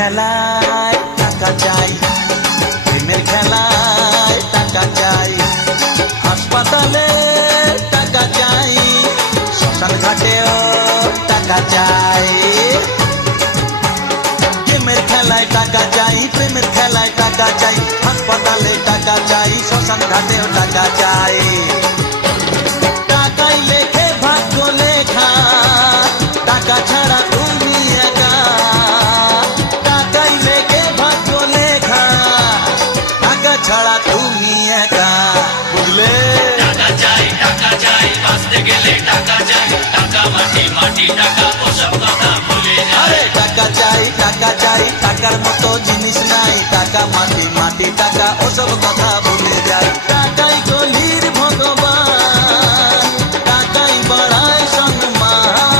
খেলায় টাকা চাই, প্রেমের খেলায় টাকা চাই, হাসপাতালে টাকা চাই, শ্মশান ঘাটেও টাকা চাই। প্রেমের খেলায় টাকা চাই, প্রেমের খেলায় টাকা চাই, হাসপাতালে টাকা চাই, শ্মশান ঘাটেও টাকা চাই। টাকাই লেখে ভাগ্য লেখা, টাকা ছাড়া তুমি একা। টাকাই লেখে ভাগ্য লেখা, টাকা ছাড়া তুমি একা। বুঝলে? টাকা চাই বাঁচতে গেলে টাকা চাই, টাকা মাটি মাটি টাকা ওসব কথা ভুলে যায়। আরে টাকা চাই, টাকার মতো